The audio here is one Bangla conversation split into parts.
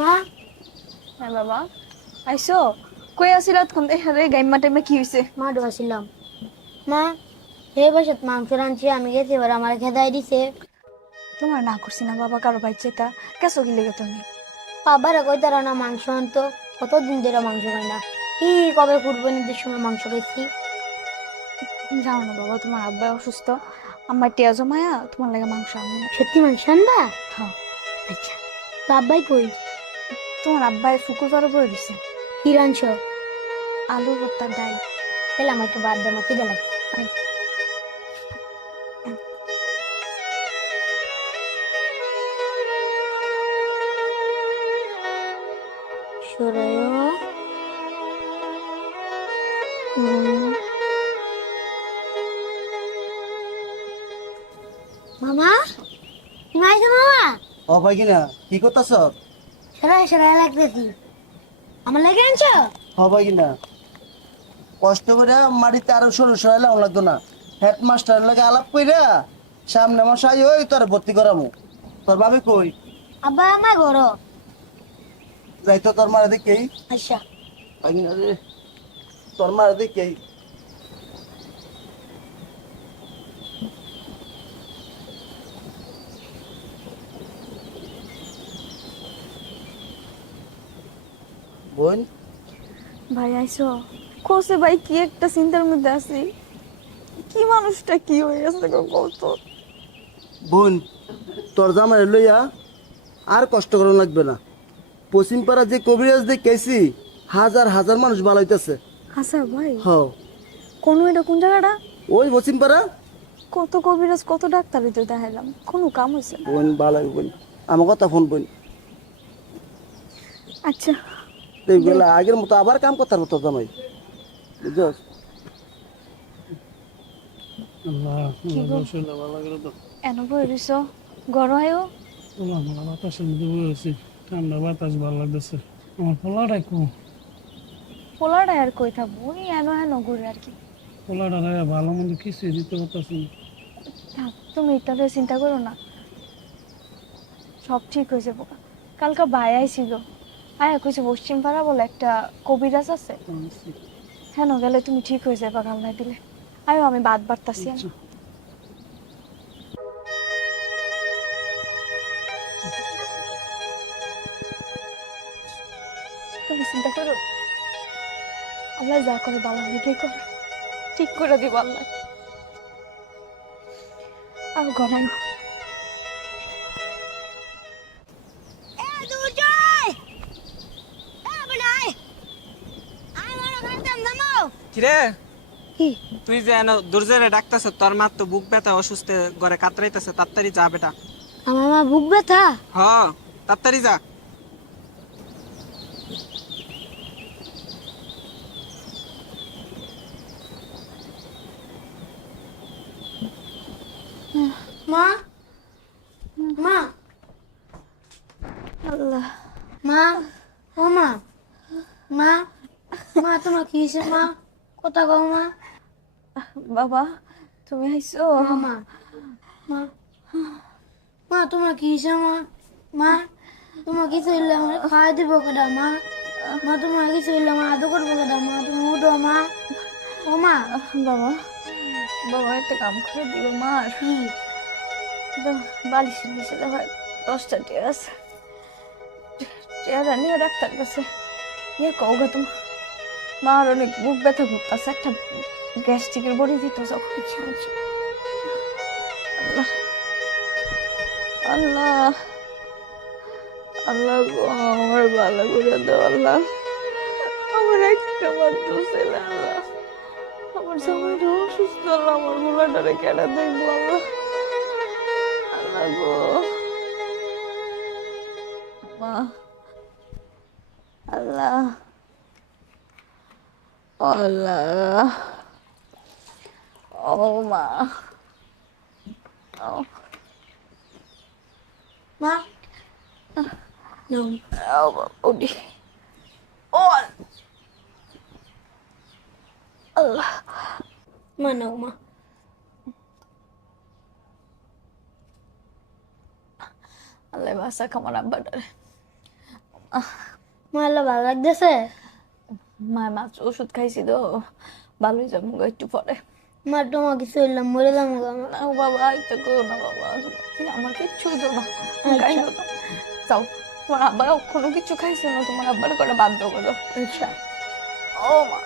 মা হ্যাঁ বাবা আইসো কই আসিলাত কোন রে গাইমা টাইমে কি হইছে? মা ডুবাছিলাম। মা হে বাসাত মাংস রাঁধছি আমি গেছি এবার আমার খেদাই দিছে। তোমার না করছি না বাবা কারো বাইর যেতা কেসো কি লেগে তুমি? বাবারা কই তারা না মাংস আনতো, কতদিন ধরে মাংস খাই না। কি কবে কুরবানিদের সময় মাংস খাইছি। যাও না বাবা, তোমার আব্বা অসুস্থ, আমার টিয়া জমায়া তোমার লাগে মাংস আনবো না। সত্যি মাংস আনবা? হ্যাঁ, আচ্ছা, তো আব্বাই কই? তোমার আব্বাই শুক্রবারও বই দিছে। কি রাঁধছ? আলু ভর্তা ডাল। তাহলে আমার একটু বাদ দে, আমার খিদে লাগে। আই, সরয় উম, মামা তুমি আইছো মামা? ও ভাই কিনা কি করতেছ? সরাই সরাই লাগতেছি। আমার লাগে আনছো? হ ভাই কিনা কষ্ট করে মাটিতে আরো সরু সরাইলাম লাগতো না। হেডমাস্টার লাগে আলাপ কইরা সামনে মশাই ওই তোর ভর্তি করামু। তোর ভাবি কই? আব্বা আমার ঘর। যাইতো তোর মারা দেখেই। আচ্ছা। ভাই কিনা রে, তোর মারা দেখেই। বোন ভাই আইসো কোসে ভাই কি একটা চিন্তার মধ্যে আছি, কি মানুষটা কি হয়ে গেছে গো কত। বোন তোর জামাই লইয়া আর কষ্ট করা লাগবে না। পশ্চিম পাড়া যে কবিরাজ দেখেছি হাজার হাজার মানুষ ভালো হইতেছে। আচ্ছা ভাই, হ কোন এটা কোন জায়গাটা? ওই পশ্চিম পাড়া। কত কবিরাজ কত ডাক্তারই তো দেখাইলাম, কোনো কাম হয়েছে না। বোন ভালো বোন, আমার কথা ফোন বোন। আচ্ছা এইগুলা আগের মতো আবার কাম করতে পারবো তোর জামাই, বুঝছস? আল্লাহ কি গো শরীরটা ভালো লাগলো তো। এন বই রইছ, গরম আয়ো। ওলা মোলা বাতাসের মধ্যে বসেছি, ঠান্ডা বাতাস ভালো লাগতেছে। আমার পোলাটাই কম, পোলাটা আর কই থাকবো, ওই এন হেন ঘুরে আর কি। পোলাটা ভালো মন্দ কিছুই দিতে পারতেছি না। থাক তুমি তাহলে চিন্তা করো না, সব ঠিক হয়ে যাবো। কালকে ভাই আইছিল, আয়া কইছে পশ্চিম পাড়া বলে একটা কবিরাজ আছে, হেন গেলে তুমি ঠিক হয়ে যাবে কালনা দিলে। আয়ো আমি বাদ বাড়তাছি। আচ্ছা, তুমি চিন্তা করো, আল্লাহ যা করে ভালো লেগে করে, ঠিক করে দিব আল্লাহ। আর ঘনায় কিরে কি? তুই যে এনে দরজারে ডাকতেছ, তোর মার তো বুক ব্যথা, অসুস্থ ঘরে কাতরাইতেছে, তাড়াতাড়ি যা বেটা। আমার মা বুক ব্যথা? হ, তাড়াতাড়ি যা। মা মা আল্লাহ। মা ও মা মা মা তোমার কি হয়েছে মা? কথা কও মা। বাবা তুমি আইছো? মা মা মা তোমার কি হয়েছে মা? মা তোমার কিছু হইলে আমার খাওয়াই দিব কেডা মা? মা তোমার কিছু হইলে আমার আদর করবো কেডা মা? তুমি উঠো মা। ও মা। বাবা, বাবা একটা কাম করে দিল মার, কি? বালিশের নিচে দেখো 10টা টিয়া আছে, টিয়ারা নিয়ে ডাক্তার কাছে ইয়ে কওগা তোমার মার অনেক বুক ব্যথা করতেছে, একটা গ্যাস্ট্রিকের বড়ি দিত যখন। আল্লাহ আল্লাহ আল্লাহ গো, আমার ভালো করে দাও আল্লাহ, আমার একটা মাত্র ছেলে আল্লাহ, আমার জামাইটা অসুস্থ আল্লাহ, আমার গোলাটারে কেডা দেখবো আল্লাহ, আল্লাহ গো। মা, আল্লাহ আল্লাহ, ও মা, ও মা নাও। ও বাবা, উঠি। ও আল্লাহ, মা নাও মা। আল্লাহ বাসা আমার আব্বাটারে, মা এলো ভালো লাগতেছে? মা মাত্র ওষুধ খাইছি তো, ভালোই যাবো গো একটু পরে। মা তোমার কিছু হইলাম মরে যাবো গো আমার। না বাবা, এটা করো না বাবা, আমার কিচ্ছু হতো না, কাইন্দ না। যাও, তোমার আব্বা কোনো কিছু খাইছে না, তোমার আব্বার করে বাধ্য করো। আচ্ছা। ও মা,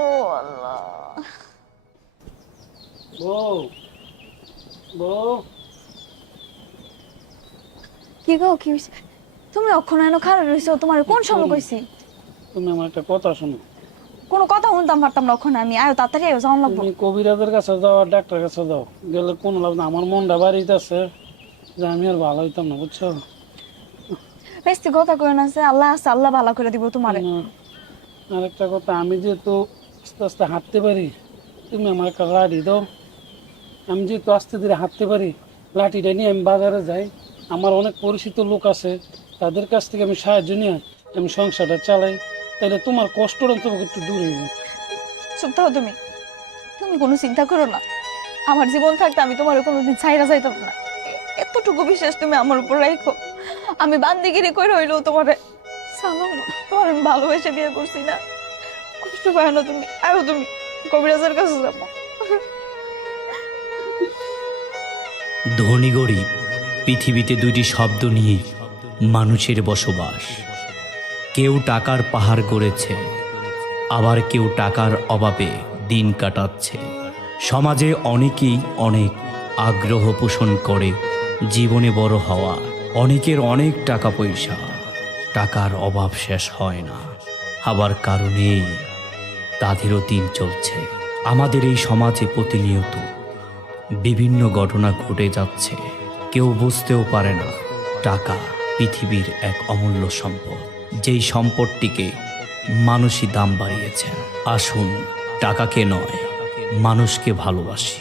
ও আল্লাহ। বউ বউ কি গো, কি হইছে? তুমি অক্ষণ এনে খারাপ রয়েছো, তোমার কোন সময় কইছি? তুমি আমার একটা কথা শোনো। কোনো কথা শুনতাম পারতাম না ওখানে আমি। আয়ো তাড়াতাড়ি আয়ো, যাওয়ান লাগবো। তুমি কবিরাজের কাছে যাও আর ডাক্তারের কাছে যাও, গেলে কোনো লাভ না। আমার মনটা বাড়িতে আছে যে আমি আর ভালো হইতাম না, বুঝছো? বেশি কথা কই না, আল্লাহ আছে, আল্লাহ ভালো করে দিব তোমারে। আরেকটা কথা, আমি যেহেতু আস্তে আস্তে হাঁটতে পারি, তুমি আমার একটা লাঠি দাও। আমি যেহেতু আস্তে ধীরে হাঁটতে পারি, লাঠিটা নিয়ে আমি বাজারে যাই, আমার অনেক পরিচিত লোক আছে, তাদের কাছ থেকে আমি সাহায্য নিয়ে আমি সংসারটা চালাই, তাহলে তোমার কষ্টটা অন্তত একটু দূরে হইবে। চুপ থাকো তুমি, তুমি কোনো চিন্তা করো না। আমার জীবন থাকতে আমি তোমার কোনোদিন ছাইরা যাইতাম না। এতটুকু বিশ্বাস তুমি আমার উপর রাখো। আমি বান্দিগিরি করে হইলেও তোমারে সালাম, তোমার আমি ভালোবেসে বিয়ে করছি না। কষ্ট পায় না তুমি, আয়ো তুমি কবিরাজের কাছে যাবো। ধনী গরিব পৃথিবীতে দুইটি শব্দ নিয়েই মানুষের বসবাস। কেউ টাকার পাহাড় গড়েছে, আবার কেউ টাকার অভাবে দিন কাটাচ্ছে। সমাজে অনেকেই অনেক আগ্রহ পোষণ করে জীবনে বড় হওয়া। অনেকের অনেক টাকা পয়সা, টাকার অভাব শেষ হয় না। আবার কারণেই তাদেরও দিন চলছে। আমাদের এই সমাজে প্রতিনিয়ত বিভিন্ন ঘটনা ঘটে যাচ্ছে। কেউ বুঝতেও পারে না টাকা পৃথিবীর এক অমূল্য সম্পদ, যেই সম্পদটিকে মানুষই দাম বাড়িয়েছেন। আসুন টাকাকে নয়, মানুষকে ভালোবাসি।